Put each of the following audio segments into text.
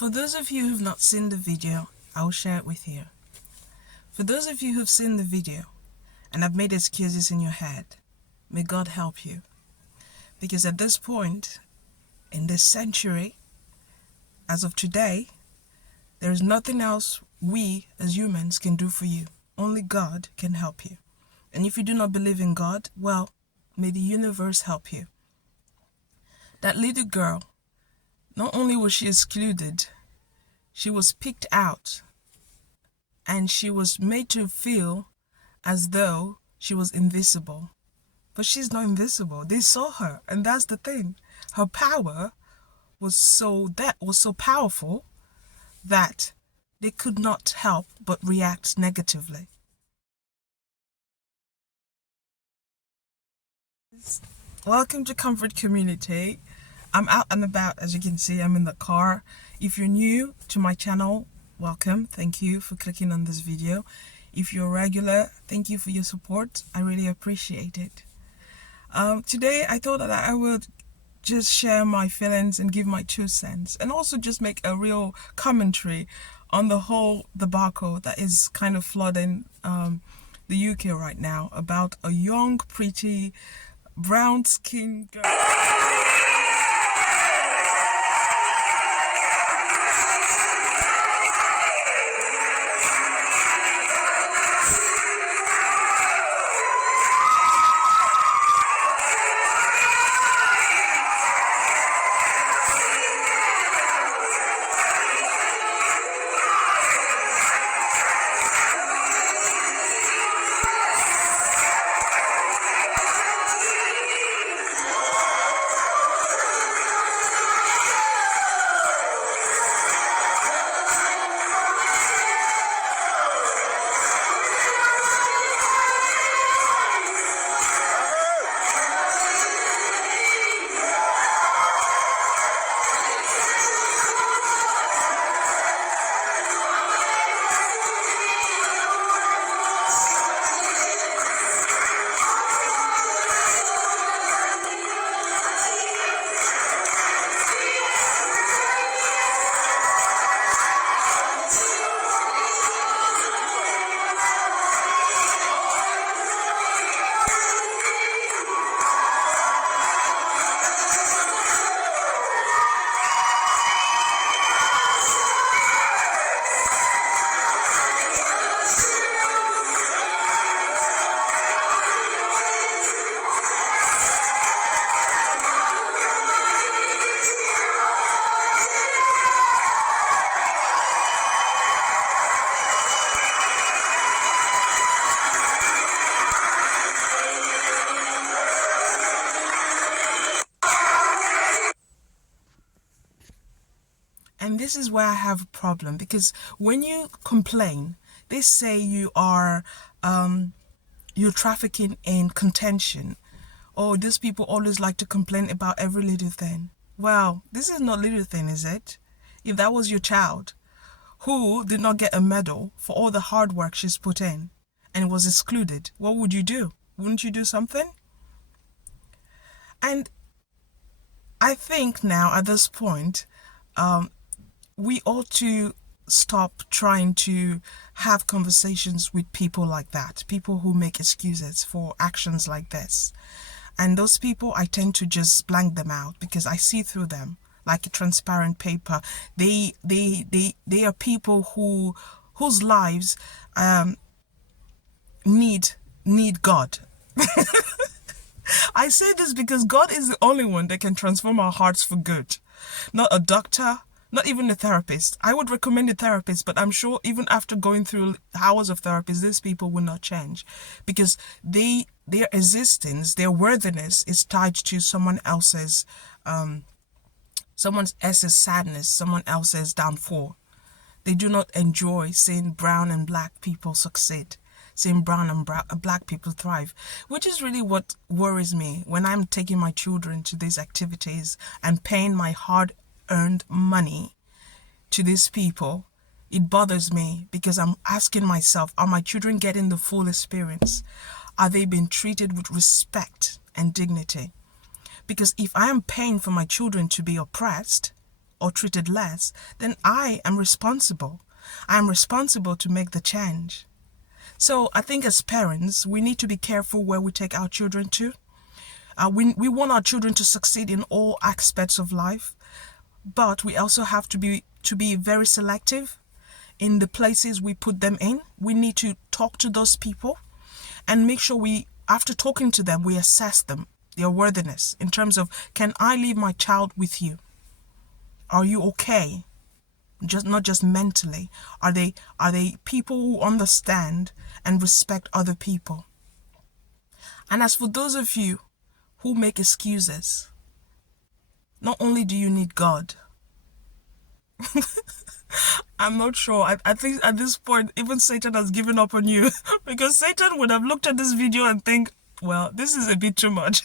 For those of you who've not seen the video, I'll share it with you. For those of you who've seen the video and have made excuses in your head, may God help you. Because at this point, in this century, as of today, there is nothing else we as humans can do for you. Only God can help you. And if you do not believe in God, well, may the universe help you. That little girl, not only was she excluded, she was picked out and she was made to feel as though she was invisible. But she's not invisible. They saw her, and that's the thing. Her power was so powerful that they could not help but react negatively. Welcome to Comfort Community. I'm out and about, as you can see. I'm in the car. If you're new to my channel, welcome. Thank you for clicking on this video. If you're regular, thank you for your support. I really appreciate it. Today I thought that I would just share my feelings and give my 2 cents, and also just make a real commentary on the whole debacle that is kind of flooding the UK right now about a young, pretty, brown-skinned girl. And this is where I have a problem, because when you complain, they say you are you're trafficking in contention. Oh, these people always like to complain about every little thing. Well, this is not little thing, is it? If that was your child who did not get a medal for all the hard work she's put in and was excluded, what would you do? Wouldn't you do something? And I think now at this point, we ought to stop trying to have conversations with people like that, people who make excuses for actions like this. And those people, I tend to just blank them out because I see through them like a transparent paper. They are people whose lives need God. I say this because God is the only one that can transform our hearts for good. Not a doctor, not even a therapist. I would recommend a therapist, but I'm sure even after going through hours of therapy, these people will not change, because their existence, their worthiness is tied to someone else's sadness, someone else's downfall. They do not enjoy seeing brown and black people succeed, seeing brown and black people thrive, which is really what worries me when I'm taking my children to these activities and paying my hard-earned money to these people. It bothers me because I'm asking myself, are my children getting the full experience? Are they being treated with respect and dignity? Because if I am paying for my children to be oppressed, or treated less, then I am responsible. I'm responsible to make the change. So I think as parents, we need to be careful where we take our children to. We want our children to succeed in all aspects of life, but we also have to be very selective in the places we put them in. We need to talk to those people and make sure after talking to them, we assess them, their worthiness in terms of, can I leave my child with you? Are you okay? Not just mentally. Are they people who understand and respect other people? And as for those of you who make excuses, not only do you need God, I'm not sure. I think at this point, even Satan has given up on you because Satan would have looked at this video and think, well, this is a bit too much.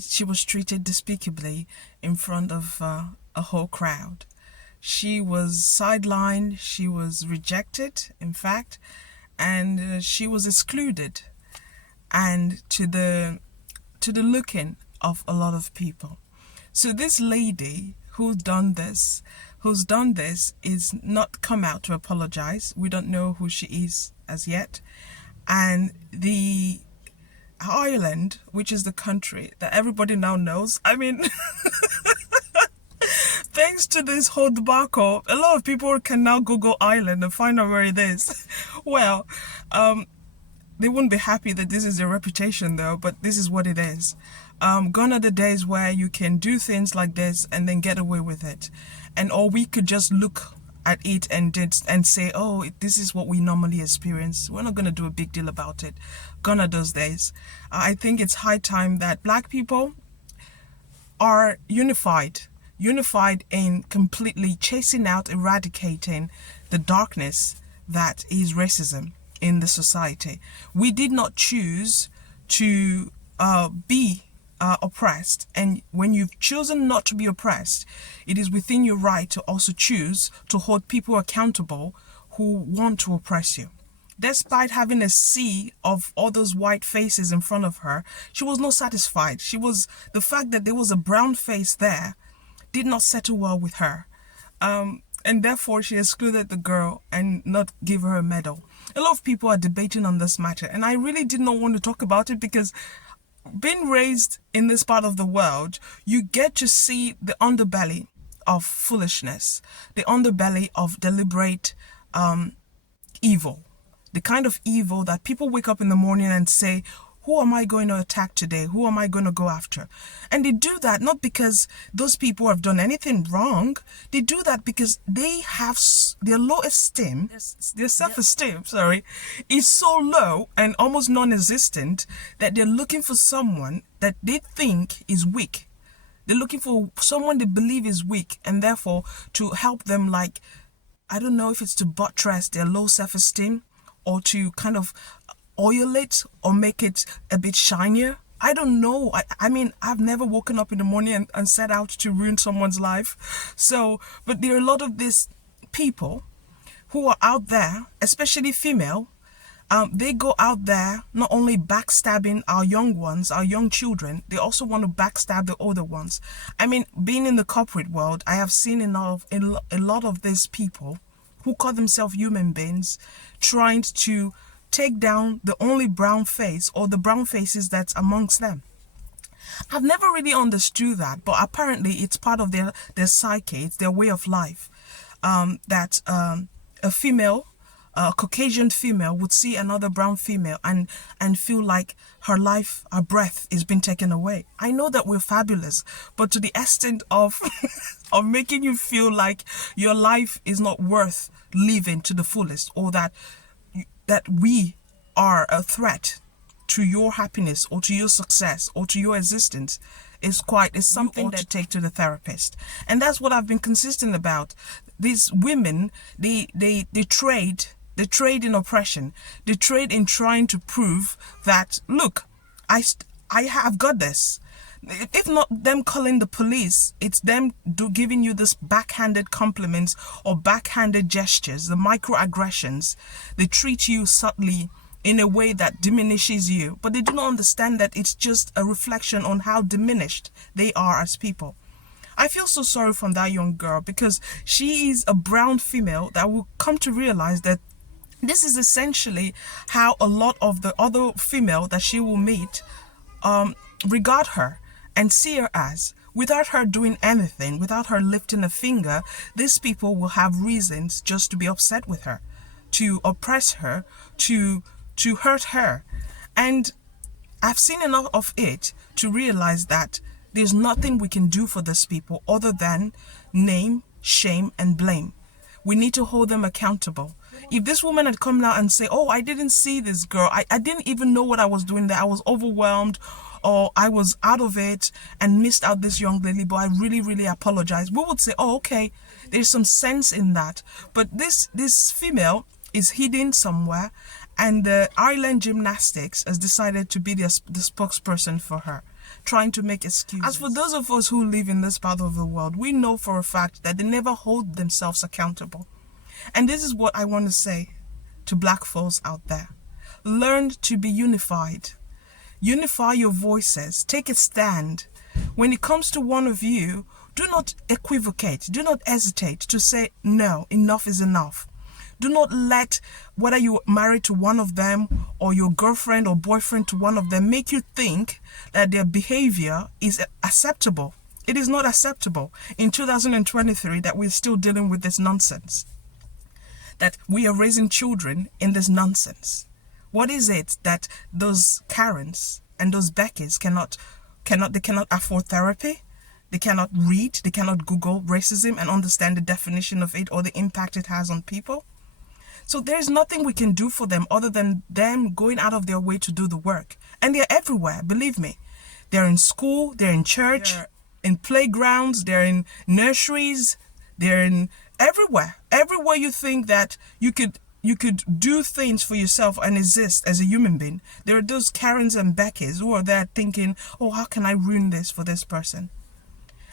She was treated despicably in front of a whole crowd. She was sidelined. She was rejected, in fact, and she was excluded, and to the looking of a lot of people. So this lady who's done this is not come out to apologize. We don't know who she is as yet. And the Ireland, which is the country that everybody now knows, I mean, thanks to this whole debacle, a lot of people can now Google Ireland and find out where it is. Well, they wouldn't be happy that this is their reputation though, but this is what it is. Gone are the days where you can do things like this and then get away with it. Or we could just look at it and say, oh, this is what we normally experience. We're not going to do a big deal about it. Gone are those days. I think it's high time that Black people are unified in completely chasing out, eradicating the darkness that is racism in the society. We did not choose to be oppressed, and when you've chosen not to be oppressed, it is within your right to also choose to hold people accountable who want to oppress you. Despite having a sea of all those white faces in front of her, she was not satisfied. The fact that there was a brown face there did not settle well with her. And therefore she excluded the girl and not give her a medal. A lot of people are debating on this matter, and I really did not want to talk about it because being raised in this part of the world, you get to see the underbelly of foolishness, the underbelly of deliberate evil, the kind of evil that people wake up in the morning and say, who am I going to attack today? Who am I going to go after? And they do that not because those people have done anything wrong. They do that because they have their low esteem, their self-esteem, is so low and almost non-existent that they're looking for someone that they think is weak. They're looking for someone they believe is weak, and therefore to help them, like, I don't know if it's to buttress their low self-esteem or to kind of oil it or make it a bit shinier. I don't know. I mean, I've never woken up in the morning and set out to ruin someone's life. So, but there are a lot of these people who are out there, especially female. They go out there not only backstabbing our young ones, our young children, they also want to backstab the older ones. I mean, being in the corporate world, I have seen a lot of these people who call themselves human beings trying to take down the only brown face or the brown faces that's amongst them. I've never really understood that, but apparently it's part of their psyche, it's their way of life. That a female, a Caucasian female would see another brown female and feel like her life, her breath is being taken away. I know that we're fabulous, but to the extent of of making you feel like your life is not worth living to the fullest, or that we are a threat to your happiness or to your success or to your existence, is something to take to the therapist. And that's what I've been consistent about. These women, they trade in oppression. They trade in trying to prove that, look, I have got this. If not them calling the police, it's them giving you this backhanded compliments or backhanded gestures, the microaggressions. They treat you subtly in a way that diminishes you, but they do not understand that it's just a reflection on how diminished they are as people. I feel so sorry from that young girl, because she is a brown female that will come to realize that this is essentially how a lot of the other female that she will meet regard her and see her as. Without her doing anything, without her lifting a finger, these people will have reasons just to be upset with her, to oppress her, to hurt her. And I've seen enough of it to realize that there's nothing we can do for these people other than name, shame, and blame. We need to hold them accountable. If this woman had come out and say, oh, I didn't see this girl, I didn't even know what I was doing there, I was overwhelmed, or I was out of it and missed out this young lady, but I really, really apologize, we would say, oh, okay, there's some sense in that. But this female is hidden somewhere, and the Ireland Gymnastics has decided to be the spokesperson for her, trying to make excuses. As for those of us who live in this part of the world, we know for a fact that they never hold themselves accountable. And this is what I want to say to black folks out there. Learn to be unified. Unify your voices. Take a stand. When it comes to one of you, do not equivocate. Do not hesitate to say, no, enough is enough. Do not let whether you're married to one of them or your girlfriend or boyfriend to one of them make you think that their behavior is acceptable. It is not acceptable in 2023 that we're still dealing with this nonsense, that we are raising children in this nonsense. What is it that those Karens and those Beckys cannot afford therapy? They cannot read, they cannot Google racism and understand the definition of it or the impact it has on people. So there's nothing we can do for them other than them going out of their way to do the work. And they're everywhere, believe me. They're in school, they're in church, they're in playgrounds, they're in nurseries, they're in everywhere. Everywhere you think that you could do things for yourself and exist as a human being, there are those Karens and Beckys who are there thinking, oh, how can I ruin this for this person?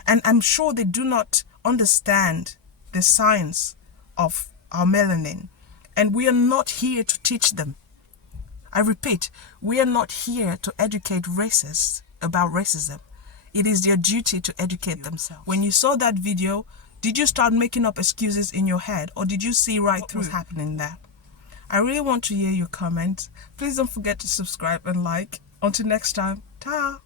And I'm sure they do not understand the science of our melanin. And we are not here to teach them. I repeat, we are not here to educate racists about racism. It is their duty to educate themselves. When you saw that video, did you start making up excuses in your head, or did you see right through what's happening there? I really want to hear your comments. Please don't forget to subscribe and like. Until next time, ta!